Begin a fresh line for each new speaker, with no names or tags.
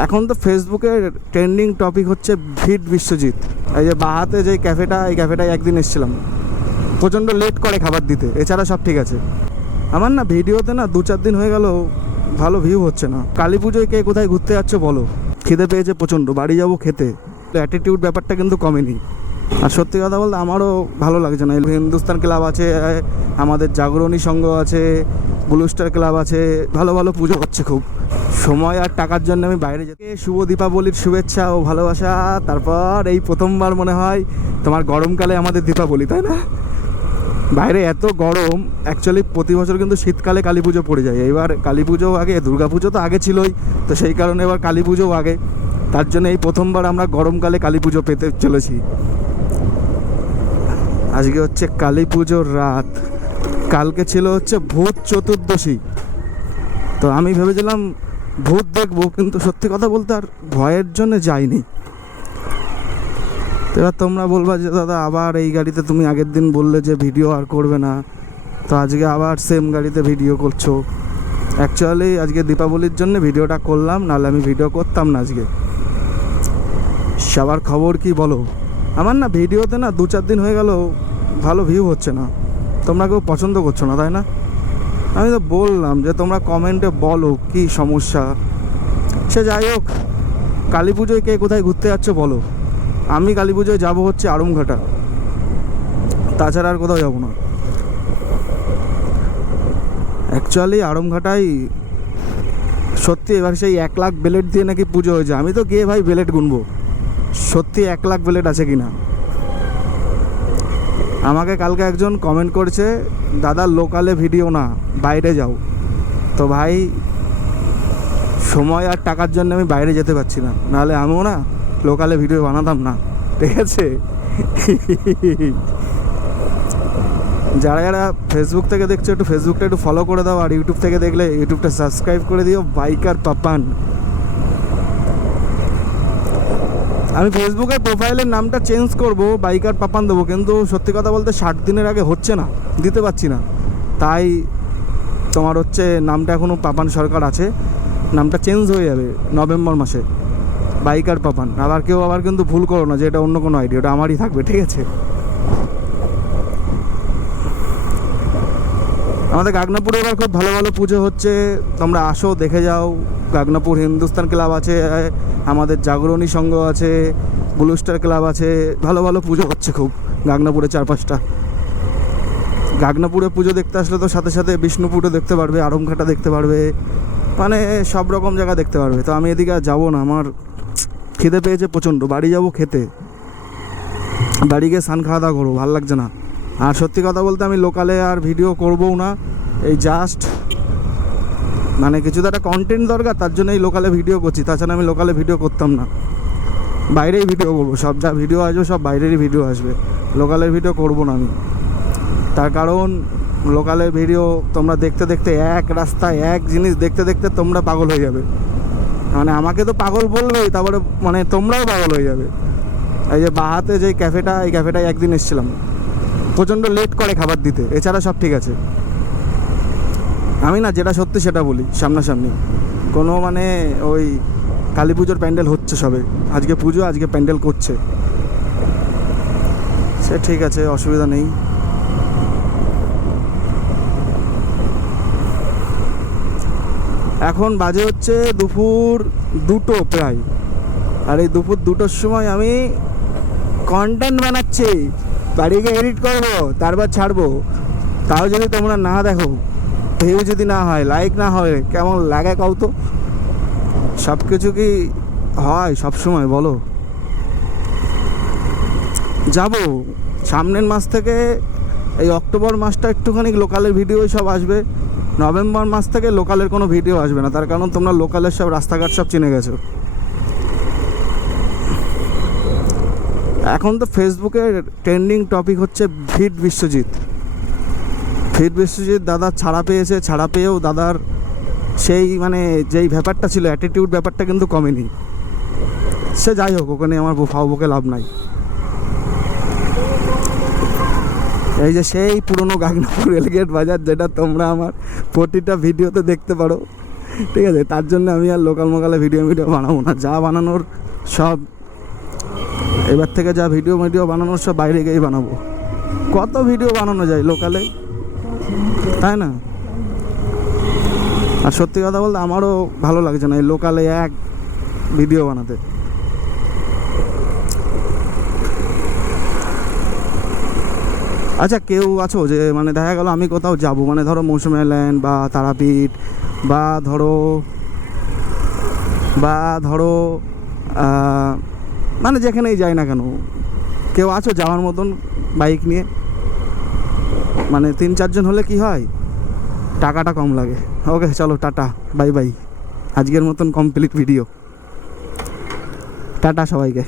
এখন তো ফেসবুকের ট্রেন্ডিং টপিক হচ্ছে ভিট বিশ্বজিৎ। এই যে বাহাতে যে ক্যাফেটা, এই ক্যাফেটায় একদিন এসেছিলাম। প্রচণ্ড লেট করে খাবার দিতে, এছাড়া সব ঠিক আছে। আমার না ভিডিওতে না দু চার দিন হয়ে গেল, ভালো ভিউ হচ্ছে না। কালী পুজোয় কে কোথায় ঘুরতে যাচ্ছে বলো? খিদে পেয়েছে প্রচণ্ড, বাড়ি যাব খেতে। অ্যাটিটিউড ব্যাপারটা কিন্তু কমেনি। আর সত্যি কথা বলতে আমারও ভালো লাগছে না। হিন্দুস্তান ক্লাব আছে, আমাদের জাগরণী সংঘ আছে, ব্লু স্টার ক্লাব আছে, ভালো ভালো পুজো হচ্ছে খুব। সময় আর টাকার জন্য আমি বাইরে যেতে শুভ দীপাবলির শুভেচ্ছা ও ভালোবাসা। তারপর এই প্রথমবার মনে হয় তোমার গরমকালে আমাদের দীপাবলি, তাই না? বাইরে এত গরম অ্যাকচুয়ালি প্রতি বছর কিন্তু শীতকালে কালী পুজো পড়ে যায়। এবার কালী পুজো আগে, দুর্গা পুজো তো আগে ছিলই, তো সেই কারণে এবার কালী পুজোও আগে। তার জন্য এই প্রথমবার আমরা গরমকালে কালী পুজো পেতে চলেছি। আজকে হচ্ছে কালী পুজোর রাত। কালকে ছিল হচ্ছে ভূত চতুর্দশী। তো আমি ভেবেছিলাম ভূত দেখব, কিন্তু সত্যি কথা বলতে আর ভয়ের জন্য যাইনি। তো এবার তোমরা বলবা যে, দাদা, আবার এই গাড়িতে তুমি আগের দিন বললে যে ভিডিও আর করবে না। তো আজকে আবার সেম গাড়িতে ভিডিও করছ। অ্যাকচুয়ালি আজকে দীপাবলির জন্য ভিডিওটা করলাম, নাহলে আমি ভিডিও করতাম না আজকে। সবার খবর কি বলো? আমার না ভিডিওতে না দু চার দিন হয়ে গেল ভালো ভিউ হচ্ছে না। তোমরা কেউ পছন্দ করছ না, তাই না? আমি তো বললাম যে তোমরা কমেন্টে বলো কি সমস্যা। সে যাই হোক, কালী পুজোয় কে কোথায় ঘুরতে যাচ্ছ বলো। আমি কালী পুজোয় যাব হচ্ছে আড়মঘাটা। তাছাড়া আর কোথাও যাব না। অ্যাকচুয়ালি আড়মঘাটাই সত্যি এবার সেই এক লাখ বেলেট দিয়ে নাকি পুজো হয়েছে। আমি তো গিয়ে ভাই বেলেট গুনবো। সত্যি এক লাখ বেলেট আছে কি না আমাকে কালকে একজন কমেন্ট করছে, দাদা লোকালে ভিডিও না, বাইরে যাও। তো ভাই, সময় আর টাকার জন্য আমি বাইরে যেতে পারছি না। নাহলে আমিও না লোকালে ভিডিও বানাতাম না। ঠিক আছে? যারা যারা ফেসবুক থেকে দেখছ, একটু ফেসবুকটা একটু ফলো করে দাও, আর ইউটিউব থেকে দেখলে ইউটিউবটা সাবস্ক্রাইব করে দিও বাইকার পাপান আমি ফেসবুকের প্রোফাইলের নামটা চেঞ্জ করব বাইকার পাপান দেবো, কিন্তু সত্যি কথা বলতে ষাট দিনের আগে হচ্ছে না, দিতে পারছি না। তাই তোমার হচ্ছে নামটা এখনও পাপান সরকার আছে, নামটা চেঞ্জ হয়ে যাবে নভেম্বর মাসে বাইকার পাপান। আবার কেউ আবার কিন্তু ভুল করো না যে এটা অন্য কোনো আইডিয়া ওটা আমারই থাকবে, ঠিক আছে? আমাদের গাগনাপুরে এবার খুব ভালো ভালো পুজো হচ্ছে। তোমরা আসো, দেখে যাও। গাগনাপুর হিন্দুস্তান ক্লাব আছে, আমাদের জাগরণী সংঘ আছে, ব্লু স্টার ক্লাব আছে, ভালো ভালো পুজো হচ্ছে খুব গাগনাপুরে চার পাঁচটা গাগনাপুরে পুজো দেখতে আসলে তো সাথে সাথে বিষ্ণুপুরও দেখতে পারবে আরমঘাটা দেখতে পারবে। মানে সব রকম জায়গা দেখতে পারবে। তো আমি এদিকে আর যাব না, আমার খিদে পেয়েছে প্রচণ্ড। বাড়ি যাব খেতে। বাড়ি গিয়ে স্নান খাওয়া দাওয়া করব, ভালো লাগছে না। আর সত্যি কথা বলতে আমি লোকালে আর ভিডিও করবও না। এই জাস্ট মানে কিছু তো একটা কন্টেন্ট দরকার, তার জন্য এই লোকালে ভিডিও করছি। তাছাড়া আমি লোকালে ভিডিও করতাম না। বাইরেই ভিডিও করব। সব যা ভিডিও আসবে, সব বাইরেরই ভিডিও আসবে। লোকালের ভিডিও করব না আমি। তার কারণ লোকালের ভিডিও তোমরা দেখতে দেখতে এক রাস্তায় এক জিনিস দেখতে দেখতে তোমরা পাগল হয়ে যাবে। মানে আমাকে তো পাগল বলবেই, তারপরে মানে তোমরাও পাগল হয়ে যাবে। এই যে বাহাতে যে ক্যাফেটা এই ক্যাফেটায় একদিন এসেছিলাম। প্রচণ্ড লেট করে খাবার দিতে। এছাড়া সব ঠিক আছে। আমি না যেটা সত্যি সেটা বলি, সামনাসামনি। কোনো মানে ওই কালী পুজোর প্যান্ডেল হচ্ছে সবে। আজকে পুজো, আজকে প্যান্ডেল করছে। সে ঠিক আছে, অসুবিধা নেই। এখন বাজে হচ্ছে দুপুর দুটো প্রায়। আর এই দুপুর দুটোর সময় আমি কন্টেন্ট বানাচ্ছি। বাড়ি গিয়ে এডিট করব, তারপর ছাড়বো। তাও যদি তোমরা না দেখো ভিউ যদি না হয় লাইক না হয়, কেমন লাগে কাউ তো সব কিছু কি হয় সব সময় বলো? যাব। সামনের মাস থেকে এই অক্টোবর মাসটা একটুখানি লোকালের ভিডিও সব আসবে। নভেম্বর মাস থেকে লোকালের কোনো ভিডিও আসবে না। তার কারণ তোমরা লোকালের সব রাস্তাঘাট সব চিনে গেছো। এখন তো ফেসবুকের ট্রেন্ডিং টপিক হচ্ছে ভিট বিশ্বজিৎ। ভিট বিশ্বজিৎ দাদা ছাড়া পেয়েছে, ছাড়া পেয়েও দাদার সেই মানে যেই ব্যাপারটা ছিল অ্যাটিটিউড ব্যাপারটা কিন্তু কমেনি। সে যাই হোক, ওখানে আমার ফাও বকে লাভ নাই। এই যে সেই পুরনো গাগনাপুর রেলগেট বাজার, যেটা তোমরা আমার প্রতিটা ভিডিওতে দেখতে পারো। ঠিক আছে, তার জন্য আমি আর লোকাল মোকালে ভিডিও ভিডিও বানাবো না। যা বানানোর সব এবার থেকে যা ভিডিও ভিডিও বানানোর সব বাইরে গিয়েই বানাবো। কত ভিডিও বানানো যায় লোকালে তাই না? আর সত্যি কথা বলতে আমারও ভালো লাগছে না এই লোকালে এক ভিডিও বানাতে। আচ্ছা কেউ আছো যে মানে দেখা গেল আমি কোথাও যাব মানে ধরো মৌসুমী আইল্যান্ড বা তারাপীঠ বা ধরো বা ধরো মানে যেখানেই যাই না কেন, কেউ আছো যাওয়ার মতন বাইক নিয়ে? মানে তিন চারজন হলে কি হয়? টাকাটা কম লাগে। ওকে চলো, টাটা বাই বাই আজকের মতন কমপ্লিট ভিডিও টাটা সবাইকে।